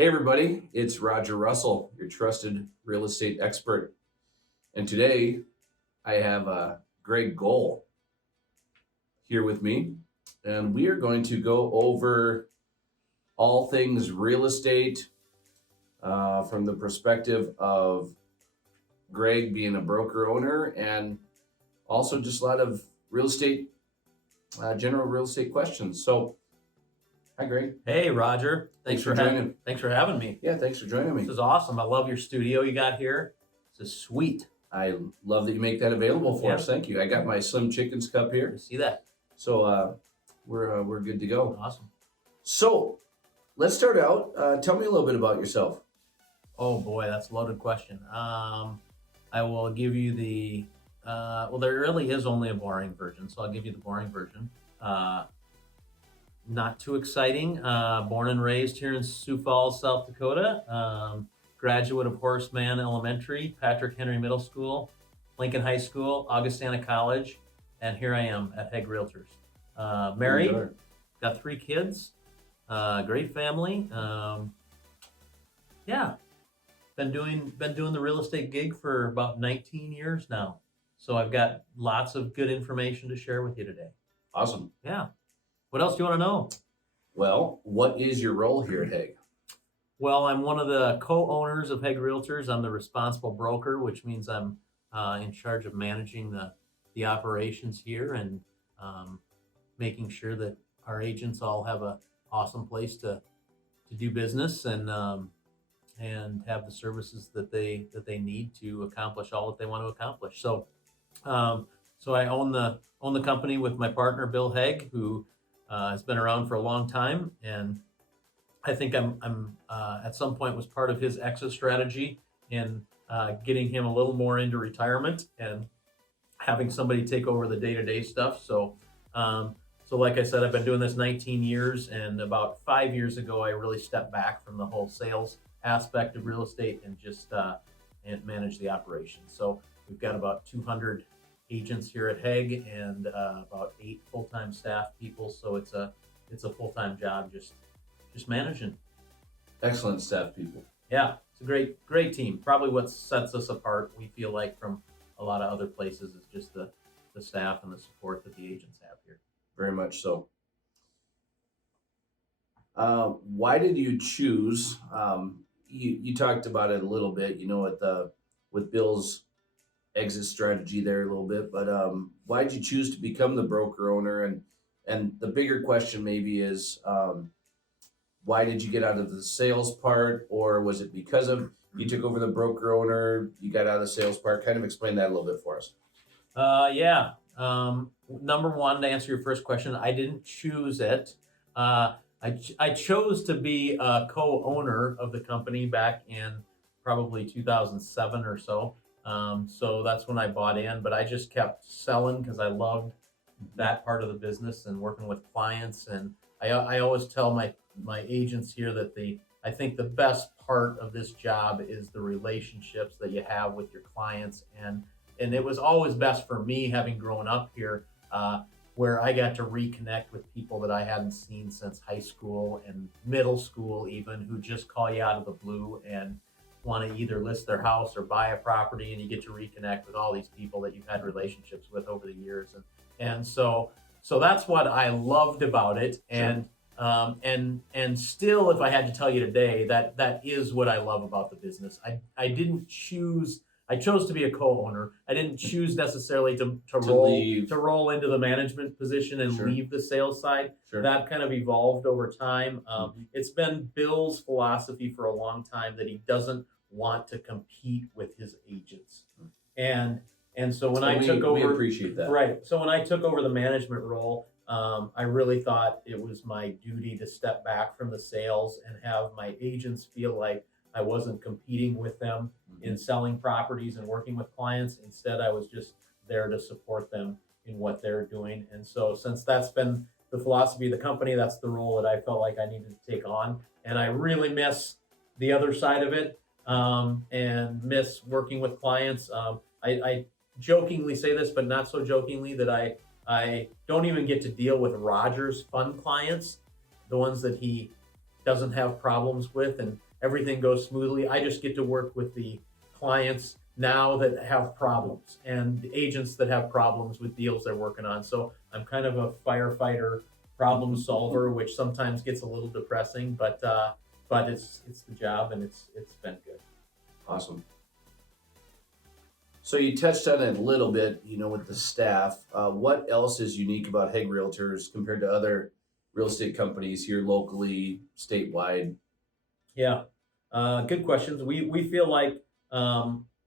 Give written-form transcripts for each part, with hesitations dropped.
Hey everybody, it's Roger Russell, your trusted real estate expert. And today I have Gregg Gohl here with me, and we are going to go over all things real estate from the perspective of Gregg being a broker owner, and also just a lot of real estate, general real estate questions. So, hi Gregg. Hey Roger, Thanks for joining. Thanks for having me. Yeah, thanks for joining me. This is awesome. I love your studio you got here. This is sweet. I love that you make that available for us. Thank you. I got my Slim Chickens cup here. You see that? So we're good to go. Awesome. So let's start out. Tell me a little bit about yourself. Oh boy, that's a loaded question. I will give you the well, there really is only a boring version, so I'll give you the boring version. Not too exciting. Born and raised here in Sioux Falls, South Dakota. Graduate of Horseman Elementary, Patrick Henry Middle School, Lincoln High School, Augustana College, and here I am at Hegg Realtors. Married, got 3 kids, great family. Yeah, been doing the real estate gig for about 19 years now. So I've got lots of good information to share with you today. Awesome. Yeah. What else do you want to know? Well, what is your role here at Hegg? Well, I'm one of the co-owners of Hegg Realtors. I'm the responsible broker, which means I'm in charge of managing the operations here and making sure that our agents all have an awesome place to do business and have the services that they need to accomplish all that they want to accomplish. So I own the company with my partner Bill Hegg, who has been around for a long time, and I think I'm at some point was part of his exit strategy in getting him a little more into retirement and having somebody take over the day-to-day stuff. So like I said, I've been doing this 19 years, and about 5 years ago, I really stepped back from the whole sales aspect of real estate and just and manage the operation. So we've got about 200 agents here at Hegg and about 8 full-time staff people. So it's a full-time job just managing. Excellent staff people. Yeah, it's a great team. Probably what sets us apart, we feel like, from a lot of other places is just the staff and the support that the agents have here. Very much so. Why did you choose? You talked about it a little bit, with Bill's exit strategy there a little bit, but why did you choose to become the broker owner? And the bigger question maybe is, why did you get out of the sales part, or was it because of you took over the broker owner, you got out of the sales part? Kind of explain that a little bit for us. Yeah. Number one, to answer your first question, I didn't choose it. I chose to be a co-owner of the company back in probably 2007 or so. So that's when I bought in, but I just kept selling because I loved that part of the business and working with clients. And I always tell my agents here that I think the best part of this job is the relationships that you have with your clients. And it was always best for me, having grown up here, where I got to reconnect with people that I hadn't seen since high school and middle school even, who just call you out of the blue and want to either list their house or buy a property, and you get to reconnect with all these people that you've had relationships with over the years. And so that's what I loved about it. Sure. And still, if I had to tell you today, that is what I love about the business. I chose to be a co-owner. I didn't choose necessarily to roll into the management position and Sure. leave the sales side. Sure. That kind of evolved over time. It's been Bill's philosophy for a long time that he doesn't want to compete with his agents. And so when I took over, we appreciate that. Right. So when I took over the management role, I really thought it was my duty to step back from the sales and have my agents feel like I wasn't competing with them in selling properties and working with clients. Instead, I was just there to support them in what they're doing. And so since that's been the philosophy of the company, that's the role that I felt like I needed to take on. And I really miss the other side of it, and miss working with clients. I jokingly say this, but not so jokingly, that I don't even get to deal with Roger's fun clients, the ones that he doesn't have problems with. everything goes smoothly. I just get to work with the clients now that have problems and the agents that have problems with deals they're working on. So I'm kind of a firefighter problem solver, which sometimes gets a little depressing, but it's the job, and it's been good. Awesome. So you touched on it a little bit, with the staff. What else is unique about Hegg Realtors compared to other real estate companies here locally, statewide? Yeah, good questions. We feel like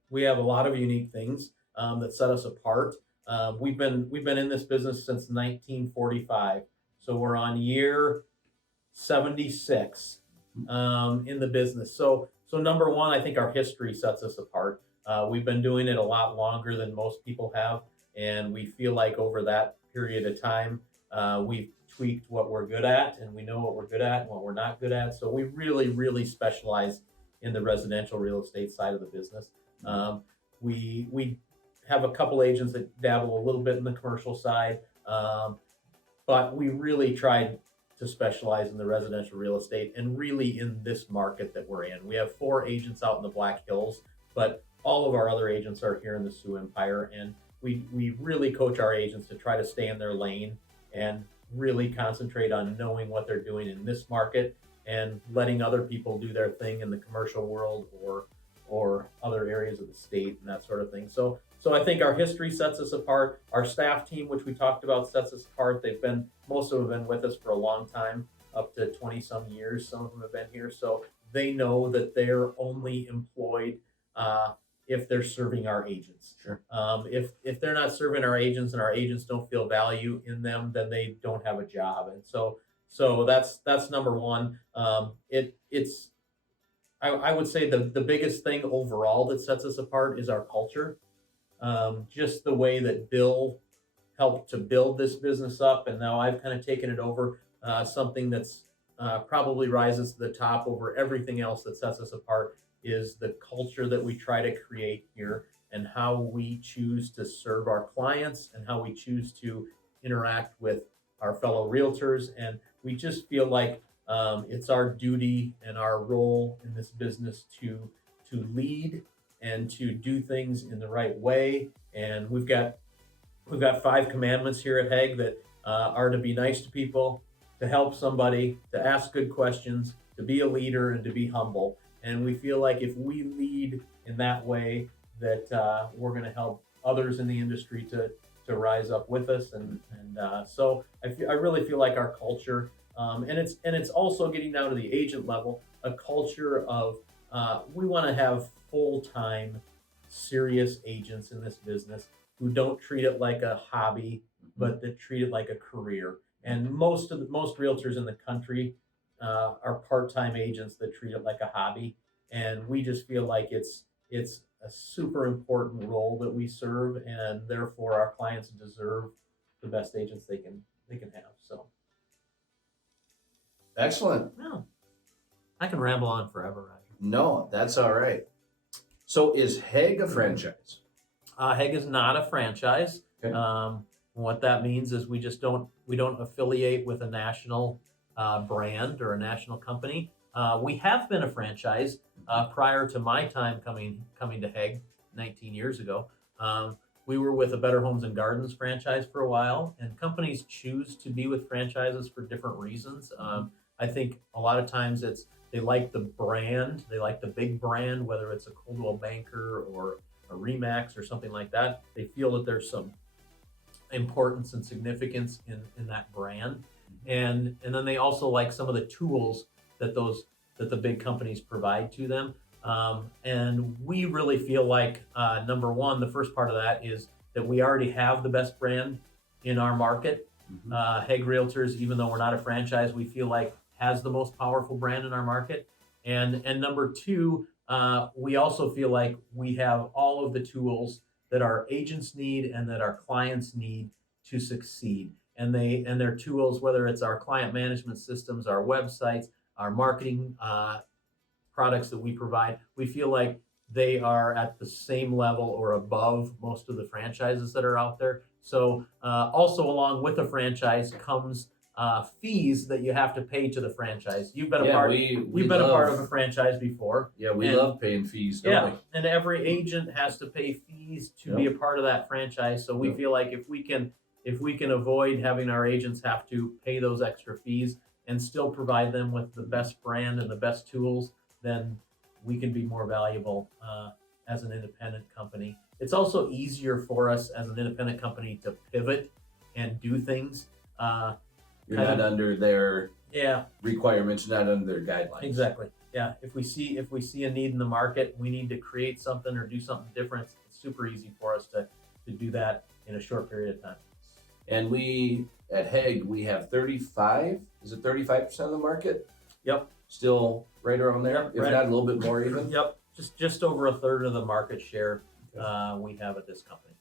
we have a lot of unique things that set us apart. We've been in this business since 1945, so we're on year 76 in the business. So number one, I think our history sets us apart. We've been doing it a lot longer than most people have, and we feel like over that period of time, we've tweaked what we're good at, and we know what we're good at and what we're not good at. So we really, really specialize in the residential real estate side of the business. We have a couple agents that dabble a little bit in the commercial side, but we really tried to specialize in the residential real estate and really in this market that we're in. We have 4 agents out in the Black Hills, but all of our other agents are here in the Sioux Empire, and we really coach our agents to try to stay in their lane and really concentrate on knowing what they're doing in this market and letting other people do their thing in the commercial world or other areas of the state and that sort of thing. So I think our history sets us apart. Our staff team, which we talked about, sets us apart. Most of them have been with us for a long time, up to 20 some years. Some of them have been here. So they know that they're only employed if they're serving our agents. Sure. If they're not serving our agents and our agents don't feel value in them, then they don't have a job. And so that's number one. I would say the biggest thing overall that sets us apart is our culture. Just the way that Bill helped to build this business up, and now I've kind of taken it over. Something that's probably rises to the top over everything else that sets us apart is the culture that we try to create here, and how we choose to serve our clients and how we choose to interact with our fellow realtors. And we just feel like it's our duty and our role in this business to lead and to do things in the right way. And we've got 5 commandments here at Hegg that are to be nice to people, to help somebody, to ask good questions, to be a leader, and to be humble. And we feel like if we lead in that way, that we're going to help others in the industry to rise up with us. And so I really feel like our culture, and it's also getting down to the agent level, a culture of we want to have full-time, serious agents in this business who don't treat it like a hobby, but that treat it like a career. And most realtors in the country are part-time agents that treat it like a hobby. And we just feel like it's a super important role that we serve, and therefore our clients deserve the best agents they can have. So Excellent. well, I can ramble on forever, Roger. No, that's all right. So is Hegg a franchise? Hegg is not a franchise. Okay. What that means is we don't affiliate with a national brand or a national company. We have been a franchise prior to my time coming to Hegg 19 years ago. We were with a Better Homes and Gardens franchise for a while, and companies choose to be with franchises for different reasons. I think a lot of times they like the brand, they like the big brand, whether it's a Coldwell Banker or a Remax or something like that. They feel that there's some importance and significance in that brand, and then they also like some of the tools that the big companies provide to them. And we really feel like number one, the first part of that is that we already have the best brand in our market. Hegg Realtors, even though we're not a franchise, we feel like has the most powerful brand in our market. And number two, we also feel like we have all of the tools that our agents need and that our clients need to succeed. And their tools, whether it's our client management systems, our websites, our marketing products that we provide, we feel like they are at the same level or above most of the franchises that are out there. So also along with a franchise comes fees that you have to pay to the franchise. You've been a Yeah, part. we You've been a part of love, a franchise before. yeah, we And love paying fees, don't yeah, and every agent has to pay fees to be a Yep. part of that franchise. So we Yep. feel like if we can avoid having our agents have to pay those extra fees and still provide them with the best brand and the best tools, then we can be more valuable as an independent company. It's also easier for us as an independent company to pivot and do things. Uh, You're kind not of, under their yeah, requirements, you're not under their guidelines. exactly. Yeah, if we see a need in the market, we need to create something or do something different. It's super easy for us to do that in a short period of time. And we at Hegg, we have 35. Is it 35% of the market? Yep. Still right around there, Yep, if right. not a little bit more even. Yep, just over a third of the market share Okay. we have at this company.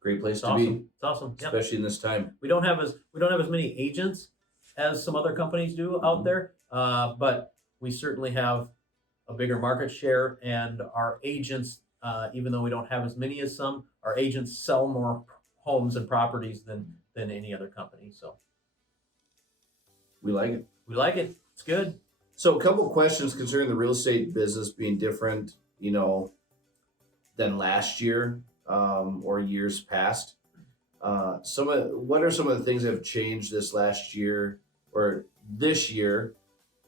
Great place It's to awesome. be, It's awesome. Yep. especially in this time. We don't have as many agents as some other companies do out Mhm. there, but we certainly have a bigger market share, and our agents, even though we don't have as many as some, our agents sell more homes and properties than any other company. So We like it. we like it. It's good. So a couple of questions concerning the real estate business being different, than last year or years past. What are some of the things that have changed this last year or this year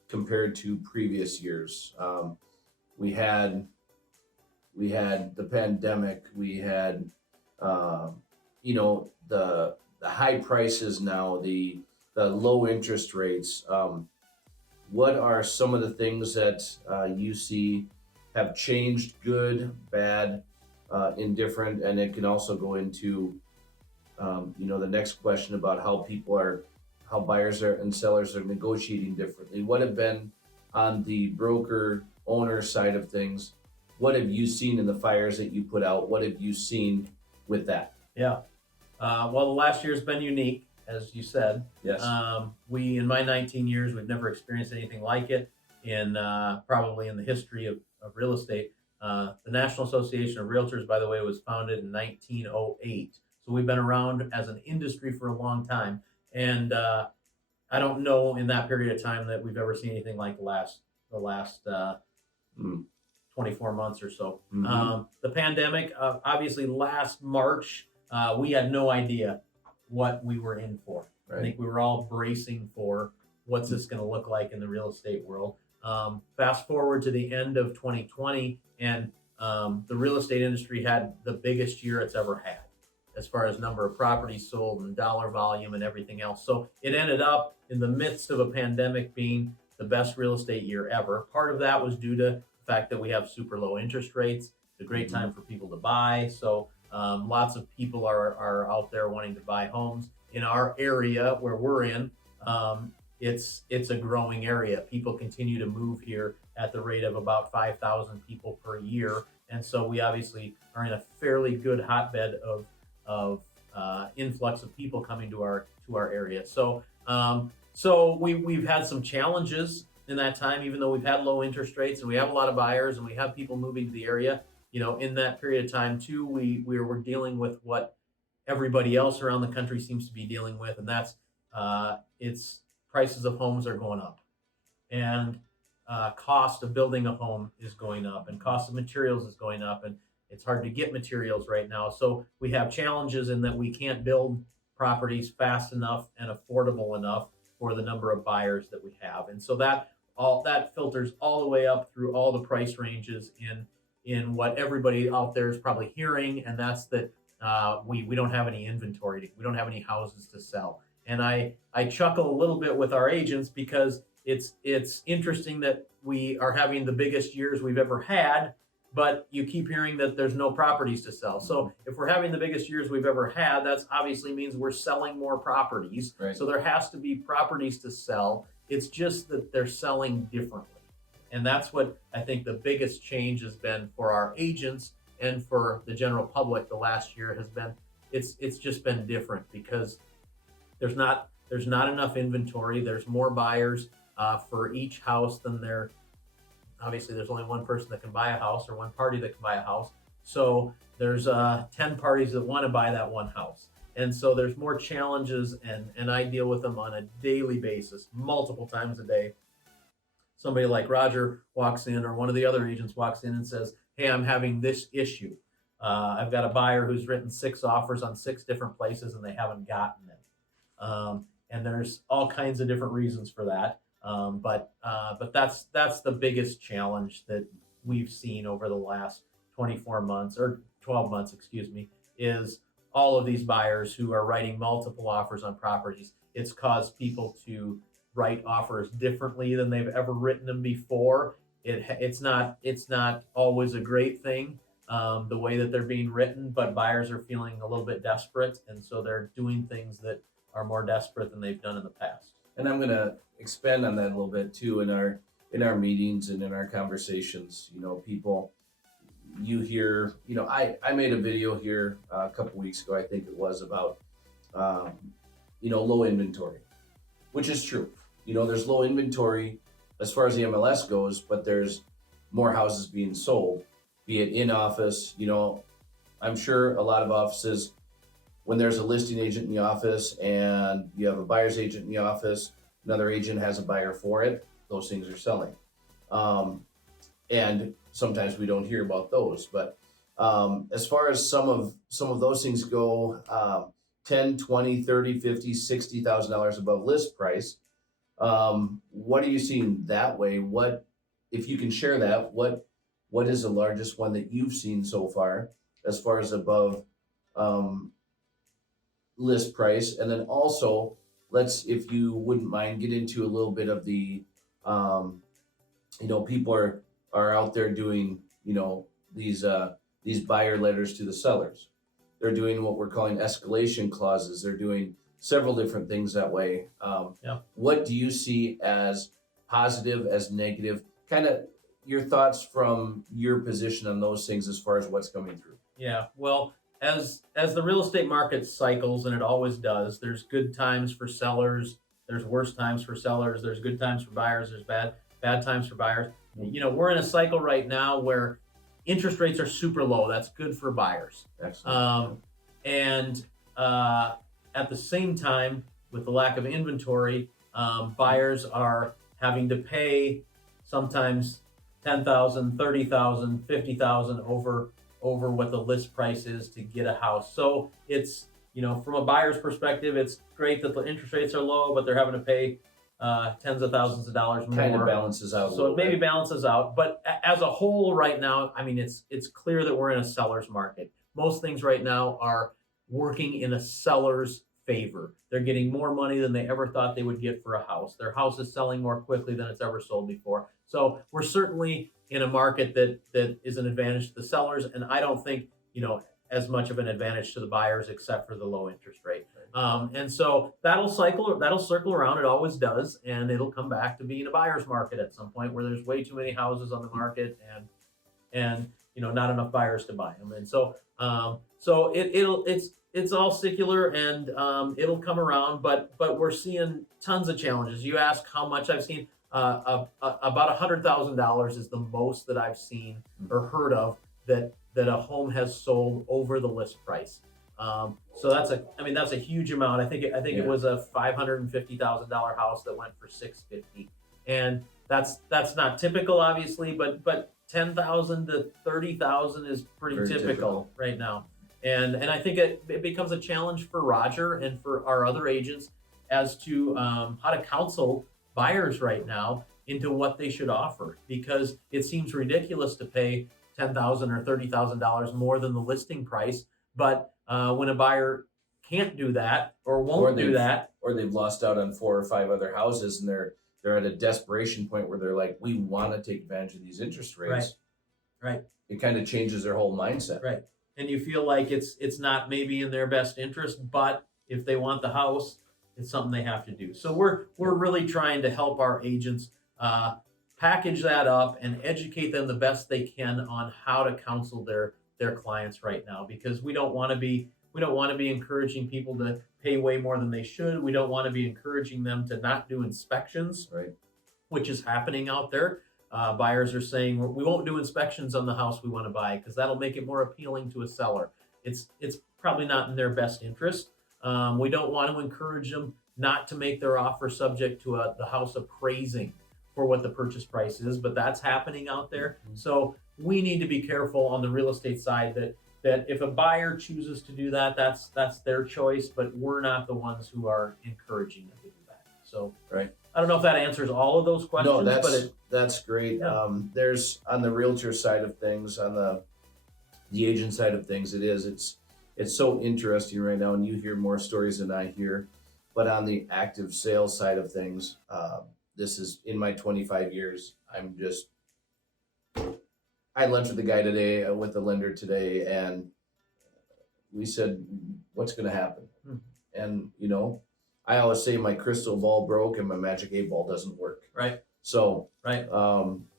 compared to previous years? We had the pandemic. We had the high prices now, the low interest rates. What are some of the things that you see have changed, good, bad, indifferent, and it can also go into the next question about how buyers and sellers are negotiating differently. What have been on the broker owner side of things? What have you seen in the fires that you put out? What have you seen with that? Yeah. Well, the last year's been unique, as you said. Yes. In my 19 years, we've never experienced anything like it probably in the history of real estate. The National Association of Realtors, by the way, was founded in 1908. So we've been around as an industry for a long time. And I don't know in that period of time that we've ever seen anything like the last 24 months or so. Mhm. The pandemic, obviously last March, we had no idea what we were in for. Right. I think we were all bracing for what's this going to look like in the real estate world. Fast forward to the end of 2020, and the real estate industry had the biggest year it's ever had as far as number of properties sold and dollar volume and everything else. So it ended up in the midst of a pandemic being the best real estate year ever. Part of that was due to the fact that we have super low interest rates. It's a great time for people to buy. So lots of people are out there wanting to buy homes. In our area where we're in, it's a growing area. People continue to move here at the rate of about 5,000 people per year. And so we obviously are in a fairly good hotbed of influx of people coming to our area. So we've had some challenges in that time, even though we've had low interest rates and we have a lot of buyers and we have people moving to the area. In that period of time too, we were dealing with what everybody else around the country seems to be dealing with, and that's it's prices of homes are going up, and cost of building a home is going up, and cost of materials is going up, and it's hard to get materials right now. So we have challenges in that we can't build properties fast enough and affordable enough for the number of buyers that we have. And so that filters all the way up through all the price ranges in what everybody out there is probably hearing, and that's that we don't have any inventory. We don't have any houses to sell. And I chuckle a little bit with our agents because it's interesting that we are having the biggest years we've ever had, but you keep hearing that there's no properties to sell. So if we're having the biggest years we've ever had, that obviously means we're selling more properties. Right. So there has to be properties to sell. It's just that they're selling differently. And that's what I think the biggest change has been for our agents and for the general public the last year has been. It's just been different because there's not enough inventory. There's more buyers for each house than there. Obviously, there's only one person that can buy a house or one party that can buy a house. So there's 10 parties that want to buy that one house. And so there's more challenges, and I deal with them on a daily basis, multiple times a day. Somebody like Roger walks in, or one of the other agents walks in and says, "Hey, I'm having this issue. I've got a buyer who's written 6 offers on 6 different places and they haven't gotten it." And there's all kinds of different reasons for that. But that's the biggest challenge that we've seen over the last 24 months or 12 months, excuse me, is all of these buyers who are writing multiple offers on properties. It's caused people to write offers differently than they've ever written them before. It's not always a great thing, the way that they're being written, but buyers are feeling a little bit desperate, and so they're doing things that are more desperate than they've done in the past. And I'm going to expand on that a little bit too in our meetings and in our conversations. People, you hear, I made a video here a couple weeks ago, I think it was, about low inventory, which is true. There's low inventory as far as the MLS goes, but there's more houses being sold, be it in office. I'm sure a lot of offices, when there's a listing agent in the office and you have a buyer's agent in the office, another agent has a buyer for it, those things are selling. And sometimes we don't hear about those, but as far as some of those things go, 10, 20, 30, 50, $60,000 above list price. What are you seeing that way? What, if you can share that, what is the largest one that you've seen so far as above list price? And then also, let's, if you wouldn't mind, get into a little bit of the, people are out there doing, these buyer letters to the sellers. They're doing what we're calling escalation clauses. They're doing several different things that way. What do you see as positive, as negative? Kind of your thoughts from your position on those things as far as what's coming through. Yeah, well, as the real estate market cycles, and it always does, there's good times for sellers, there's worse times for sellers, there's good times for buyers, there's bad times for buyers. We're in a cycle right now where interest rates are super low. That's good for buyers. Excellent. At the same time, with the lack of inventory, buyers are having to pay sometimes $10,000, $30,000, $50,000 over what the list price is to get a house. So it's, from a buyer's perspective, it's great that the interest rates are low, but they're having to pay tens of thousands of dollars more. Kind of balances out. So it maybe balances out. But as a whole right now, I mean, it's clear that we're in a seller's market. Most things right now are working in a seller's favor. They're getting more money than they ever thought they would get for a house. Their house is selling more quickly than it's ever sold before. So we're certainly in a market that is an advantage to the sellers, and I don't think as much of an advantage to the buyers, except for the low interest rate. And so that'll circle around. It always does, and it'll come back to being a buyer's market at some point where there's way too many houses on the market and not enough buyers to buy them. And so it's all secular, and it'll come around. But we're seeing tons of challenges. You ask how much I've seen. About $100,000 is the most that I've seen or heard of that a home has sold over the list price. So that's a huge amount. I think it was a $550,000 house that went for $650,000, and that's not typical, obviously, but $10,000 to $30,000 is pretty typical right now. And I think it becomes a challenge for Roger and for our other agents as to how to counsel buyers right now into what they should offer, because it seems ridiculous to pay $10,000 or $30,000 more than the listing price. But when a buyer can't do that or won't do that, or they've lost out on 4 or 5 other houses, and they're at a desperation point where they're like, we want to take advantage of these interest rates. Right. It kind of changes their whole mindset. Right. And you feel like it's not maybe in their best interest, but if they want the house, it's something they have to do. So we're really trying to help our agents package that up and educate them the best they can on how to counsel their clients right now, because we don't want to be encouraging people to pay way more than they should. We don't want to be encouraging them to not do inspections, right, which is happening out there. Buyers are saying we won't do inspections on the house we want to buy because that'll make it more appealing to a seller. It's probably not in their best interest. We don't want to encourage them not to make their offer subject to the house appraising for what the purchase price is, but that's happening out there. Mhm. So we need to be careful on the real estate side that if a buyer chooses to do that, that's their choice, but we're not the ones who are encouraging them to do that. So Right. I don't know if that answers all of those questions, No, but that's great. Yeah. There's on the realtor side of things, on the agent side of things, it's so interesting right now, and you hear more stories than I hear. But on the active sales side of things, this is in my 25 years. I had lunch with the guy today, with the lender today, and we said, "What's going to happen?" Hmm. And I always say my crystal ball broke and my magic 8 ball doesn't work. right, So, right.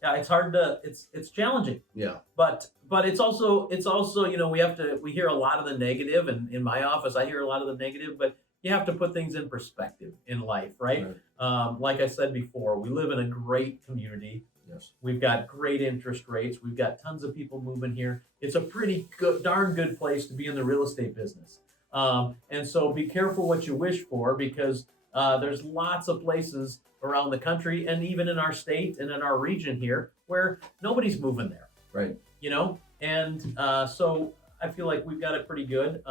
Yeah, it's hard to it's challenging. yeah, But it's also we hear a lot of the negative, and in my office I hear a lot of the negative, but you have to put things in perspective in life, right? Like I said before, we live in a great community. Yes. We've got great interest rates. We've got tons of people moving here. It's a pretty good, darn good place to be in the real estate business. And so be careful what you wish for, because there's lots of places around the country and even in our state and in our region here where nobody's moving there. Right. And so I feel like we've got it pretty good.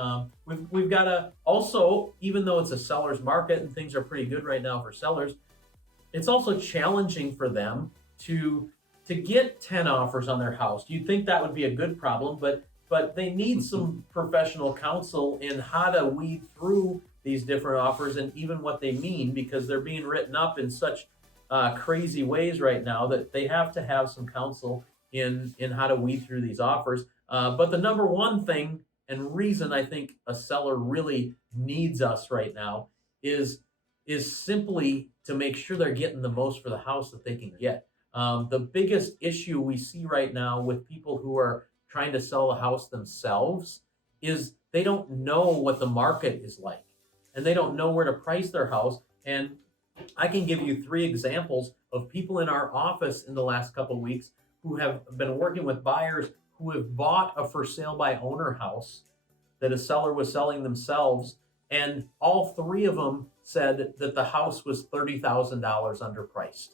We've got to also, even though it's a seller's market and things are pretty good right now for sellers, it's also challenging for them to get 10 offers on their house. You'd think that would be a good problem, but they need some professional counsel in how to weed through these different offers and even what they mean, because they're being written up in such crazy ways right now that they have to have some counsel in how to weed through these offers. But the number one thing and reason I think a seller really needs us right now is simply to make sure they're getting the most for the house that they can get. The biggest issue we see right now with people who are trying to sell a house themselves is they don't know what the market is like, and they don't know where to price their house. And I can give you 3 examples of people in our office in the last couple of weeks who have been working with buyers who have bought a for sale by owner house that a seller was selling themselves, and all 3 of them said that the house was $30,000 underpriced.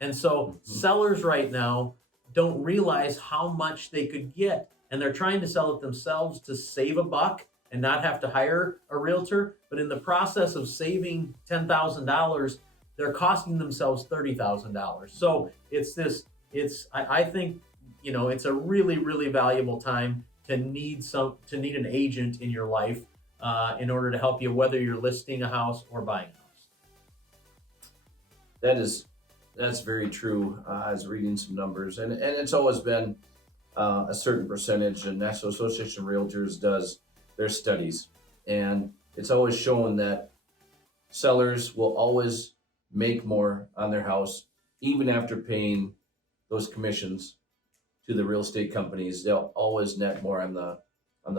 And so sellers right now don't realize how much they could get, and they're trying to sell it themselves to save a buck and not have to hire a realtor. But in the process of saving $10,000, they're costing themselves $30,000. So I think it's a really, really valuable time to need an agent in your life in order to help you, whether you're listing a house or buying a house. That's very true. I was reading some numbers, and it's always been a certain percentage, and National Association of Realtors does their studies, and it's always shown that sellers will always make more on their house, even after paying those commissions to the real estate companies. They'll always net more on the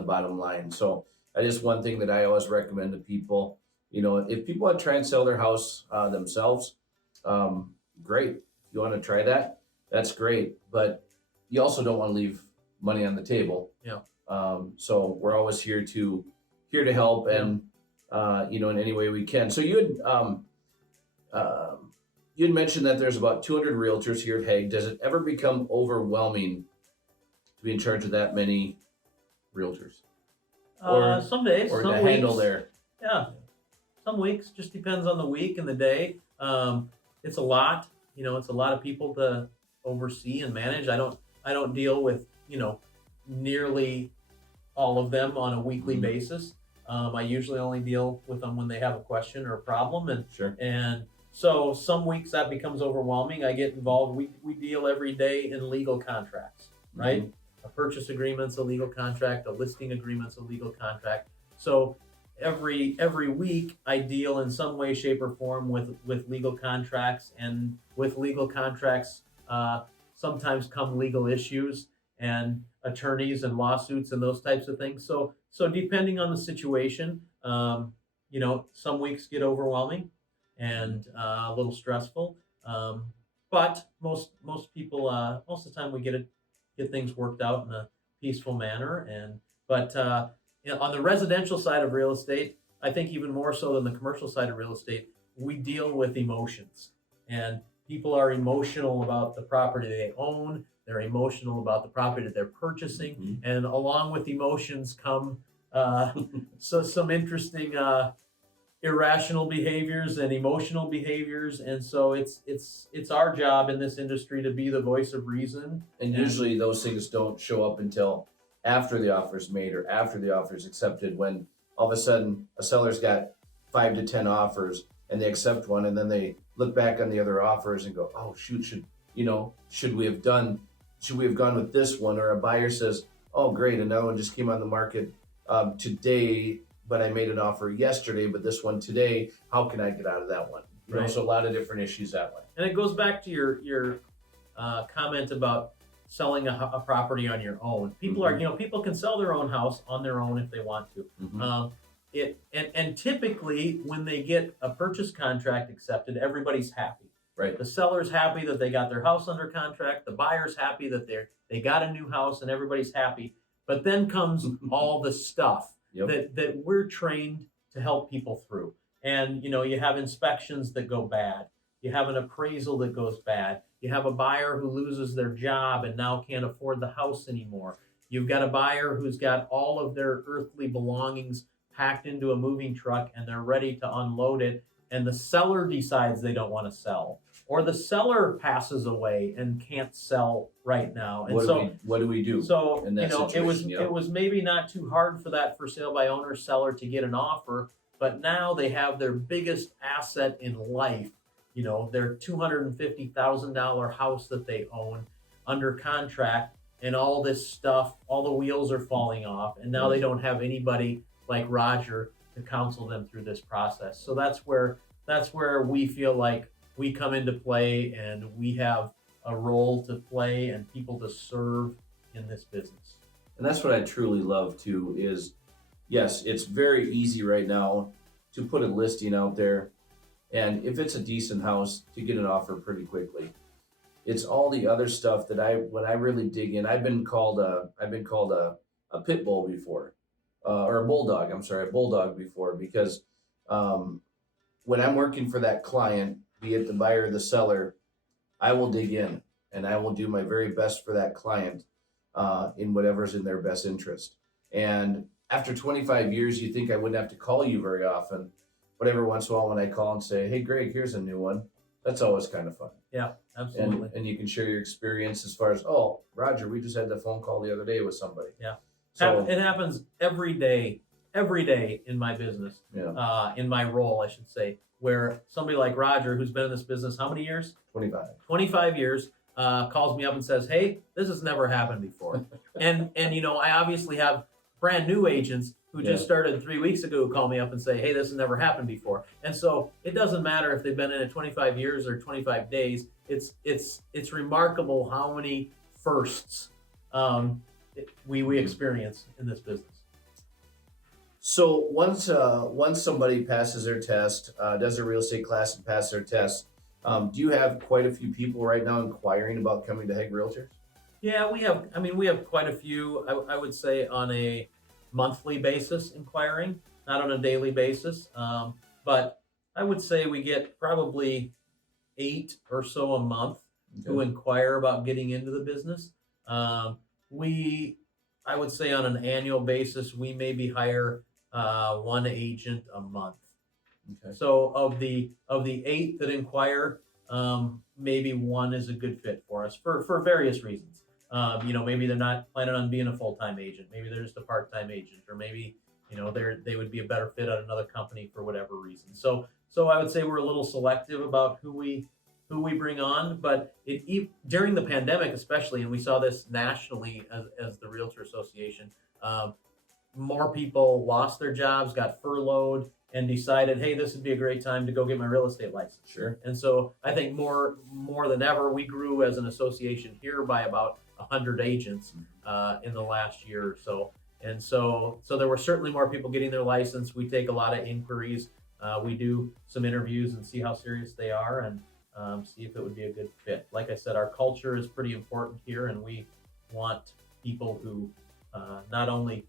bottom line. So that is one thing that I always recommend to people. If people want to try and sell their house themselves, great. If you want to try that, that's great. But you also don't want to leave money on the table. Yeah. So we're always here to help, and in any way we can. So you had mentioned that there's about 200 realtors here at Hegg. Does it ever become overwhelming to be in charge of that many realtors? Some days, or some to weeks. handle there? Yeah, some weeks. Just depends on the week and the day. It's a lot. It's a lot of people to oversee and manage. I don't deal with nearly all of them on a weekly basis. I usually only deal with them when they have a question or a problem, and Sure. and so some weeks that becomes overwhelming. I get involved. We deal every day in legal contracts, right? Mm-hmm. A purchase agreement's a legal contract. A listing agreement's a legal contract. So every week I deal in some way, shape, or form with legal contracts, and with legal contracts sometimes come legal issues and attorneys and lawsuits and those types of things. So depending on the situation, some weeks get overwhelming and a little stressful. But most people, most of the time, we get things worked out in a peaceful manner. But on the residential side of real estate, I think even more so than the commercial side of real estate, we deal with emotions, and people are emotional about the property they own. They're emotional about the property that they're purchasing, and along with emotions come so some interesting irrational behaviors and emotional behaviors. And so it's our job in this industry to be the voice of reason. And usually those things don't show up until after the offer is made or after the offer is accepted, when all of a sudden a seller's got 5 to 10 offers and they accept one, and then they look back on the other offers and go, oh shoot, should we have gone with this one? Or a buyer says, oh great, another one just came on the market today, but I made an offer yesterday, but this one today, how can I get out of that one? Right. So a lot of different issues that way. And it goes back to your comment about selling a property on your own. People are, people can sell their own house on their own if they want to. And typically when they get a purchase contract accepted, everybody's happy. Right. The seller's happy that they got their house under contract. The buyer's happy that they got a new house, and everybody's happy. But then comes all the stuff that we're trained to help people through. And you have inspections that go bad. You have an appraisal that goes bad. You have a buyer who loses their job and now can't afford the house anymore. You've got a buyer who's got all of their earthly belongings packed into a moving truck and they're ready to unload it, and the seller decides they don't want to sell, or the seller passes away and can't sell right now. And what do we do? So in that situation? it was maybe not too hard for that for sale by owner seller to get an offer, but now they have their biggest asset in life, their $250,000 house that they own under contract, and all this stuff, all the wheels are falling off, and now they don't have anybody like Roger to counsel them through this process. So that's where we feel like we come into play, and we have a role to play and people to serve in this business. And that's what I truly love too, is yes, it's very easy right now to put a listing out there, and if it's a decent house, to get an offer pretty quickly. It's all the other stuff that when I really dig in, I've been called a pit bull before, or a bulldog. I'm sorry, a bulldog before, because when I'm working for that client, be it the buyer or the seller, I will dig in and I will do my very best for that client in whatever's in their best interest. And after 25 years, you think I wouldn't have to call you very often, but every once in a while when I call and say, hey, Greg, here's a new one, that's always kind of fun. Yeah, absolutely. And you can share your experience as far as, oh, Roger, we just had the phone call the other day with somebody. Yeah. So it happens every day in my business, in my role, I should say, where somebody like Roger, who's been in this business how many years? 25 years, calls me up and says, hey, this has never happened before. and I obviously have brand new agents who just started 3 weeks ago who call me up and say, hey, this has never happened before. And so it doesn't matter if they've been in it 25 years or 25 days. It's remarkable how many firsts we experience in this business. So once somebody passes their test, does a real estate class and passes their test, do you have quite a few people right now inquiring about coming to Hegg Realtors? Yeah, we have quite a few, I would say, on a monthly basis inquiring, not on a daily basis. But I would say we get probably 8 or so a month who inquire about getting into the business. I would say on an annual basis, we maybe hire one agent a month. Okay. So of the 8 that inquire, maybe one is a good fit for us for various reasons. Maybe they're not planning on being a full-time agent. Maybe they're just a part-time agent, or maybe they would be a better fit at another company for whatever reason. So I would say we're a little selective about who we bring on, but during the pandemic especially, and we saw this nationally as the Realtor Association, more people lost their jobs, got furloughed, and decided, hey, this would be a great time to go get my real estate license. Sure. And so I think more than ever, we grew as an association here by about 100 agents in the last year or so. And so there were certainly more people getting their license. We take a lot of inquiries. We do some interviews and see how serious they are, and see if it would be a good fit. Like I said, our culture is pretty important here, and we want people who not only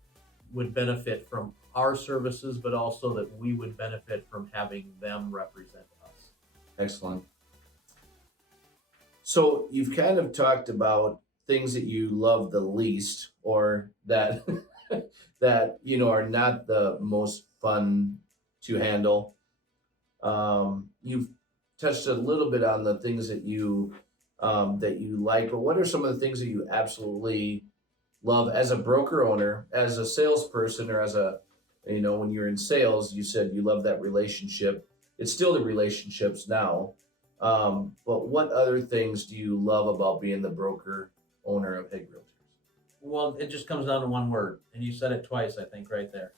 would benefit from our services, but also that we would benefit from having them represent us. Excellent. So you've kind of talked about things that you love the least, or that that are not the most fun to handle. You've touched a little bit on the things that you like, but what are some of the things that you absolutely love as a broker owner, as a salesperson, or as a when you're in sales? You said you love that relationship. It's still the relationships now. But what other things do you love about being the broker owner of Hegg Realtors? Well, it just comes down to one word, and you said it twice, I think, right there.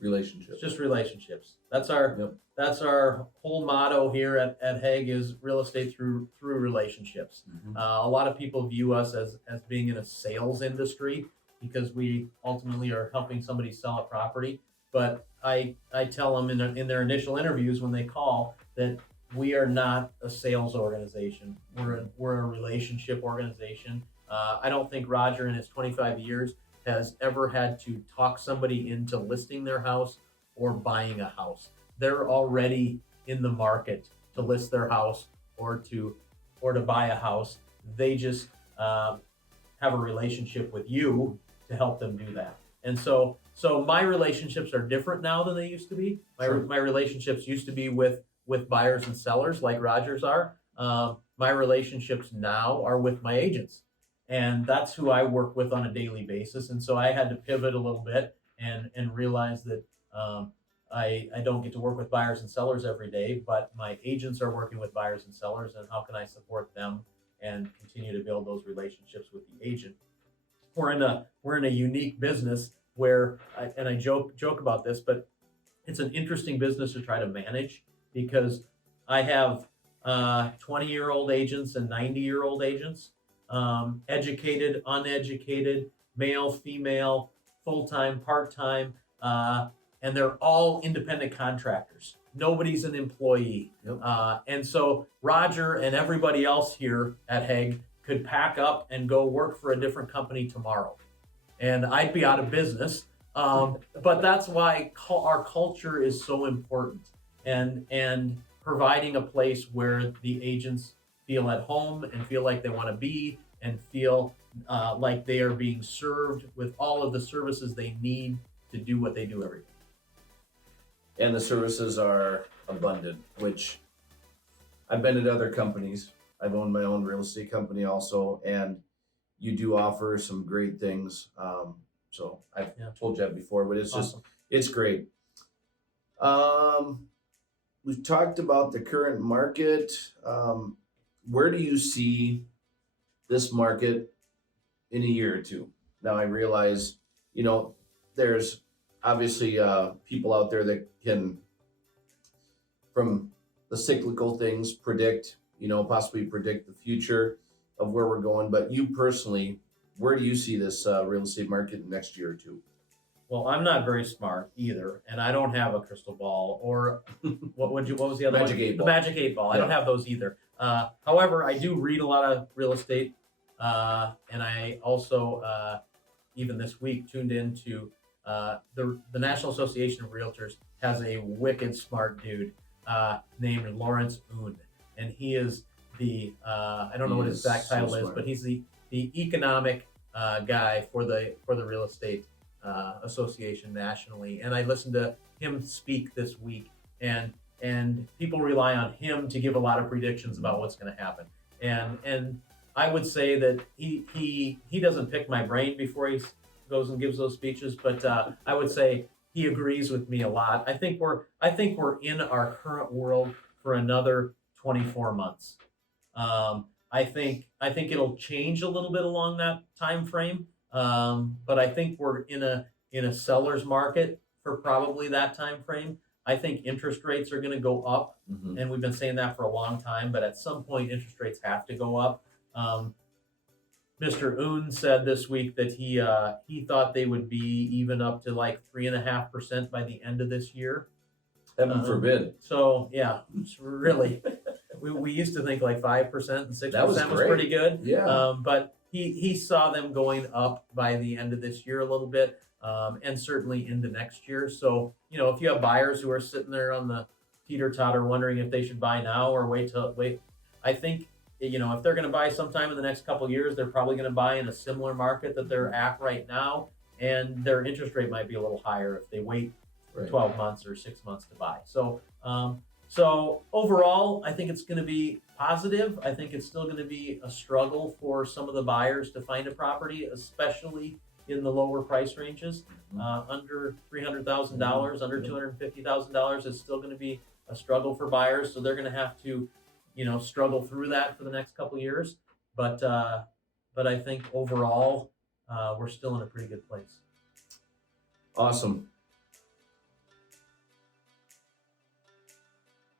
Relationships. It's just relationships. That's our Yep. that's our whole motto here at Hegg, is real estate through relationships. Mm-hmm. A lot of people view us as being in a sales industry because we ultimately are helping somebody sell a property. But I tell them in their initial interviews when they call that we are not a sales organization. We're a relationship organization. I don't think Roger in his 25 years has ever had to talk somebody into listing their house or buying a house. They're already in the market to list their house or to buy a house. They just have a relationship with you to help them do that. And so my relationships are different now than they used to be. My relationships used to be with buyers and sellers like Roger's are. My relationships now are with my agents. And that's who I work with on a daily basis. And so I had to pivot a little bit and realize that I don't get to work with buyers and sellers every day, but my agents are working with buyers and sellers, and how can I support them and continue to build those relationships with the agent? We're in a unique business where, I joke about this, but it's an interesting business to try to manage because I have 20-year-old agents and 90-year-old agents. Educated, uneducated, male, female, full-time, part-time, and they're all independent contractors. Nobody's an employee. Yep. And so Roger and everybody else here at Hegg could pack up and go work for a different company tomorrow. And I'd be out of business. But that's why our culture is so important, and providing a place where the agents feel at home and feel like they want to be and feel like they are being served with all of the services they need to do what they do every day. And the services are abundant, which I've been at other companies. I've owned my own real estate company also, and you do offer some great things. So I've told you that before, but it's Awesome. It's great. We've talked about the current market. Where do you see this market in a year or two? Now I realize, there's obviously people out there that can, from the cyclical things, possibly predict the future of where we're going. But you personally, where do you see this real estate market in the next year or two? Well, I'm not very smart either, and I don't have a crystal ball or what was the other Magic one? 8 ball. The Magic 8 ball. I don't have those either. However, I do read a lot of real estate, and I also even this week tuned into the National Association of Realtors has a wicked smart dude named Lawrence Oon, and he is the I don't know what his exact title is, but he's the economic guy for the real estate association nationally. And I listened to him speak this week, and people rely on him to give a lot of predictions about what's going to happen. And I would say that he doesn't pick my brain before he goes and gives those speeches, but I would say he agrees with me a lot. I think we're in our current world for another 24 months. I think it'll change a little bit along that time frame, but I think we're in a seller's market for probably that time frame. I think interest rates are going to go up, and we've been saying that for a long time. But at some point, interest rates have to go up. Mr. Oon said this week that he thought they would be even up to like 3.5% by the end of this year. Heaven forbid. So yeah, it's really. We used to think like 5% and 6% was pretty good. Yeah. But he saw them going up by the end of this year a little bit. and certainly into next year. So, if you have buyers who are sitting there on the teeter totter wondering if they should buy now or wait, I think, if they're going to buy sometime in the next couple of years, they're probably going to buy in a similar market that they're at right now. And their interest rate might be a little higher if they wait 12 months or 6 months to buy. So overall, I think it's going to be positive. I think it's still going to be a struggle for some of the buyers to find a property, especially in the lower price ranges. Under $300,000, under $250,000 is still going to be a struggle for buyers. So they're going to have to, struggle through that for the next couple of years. But I think overall, we're still in a pretty good place. Awesome.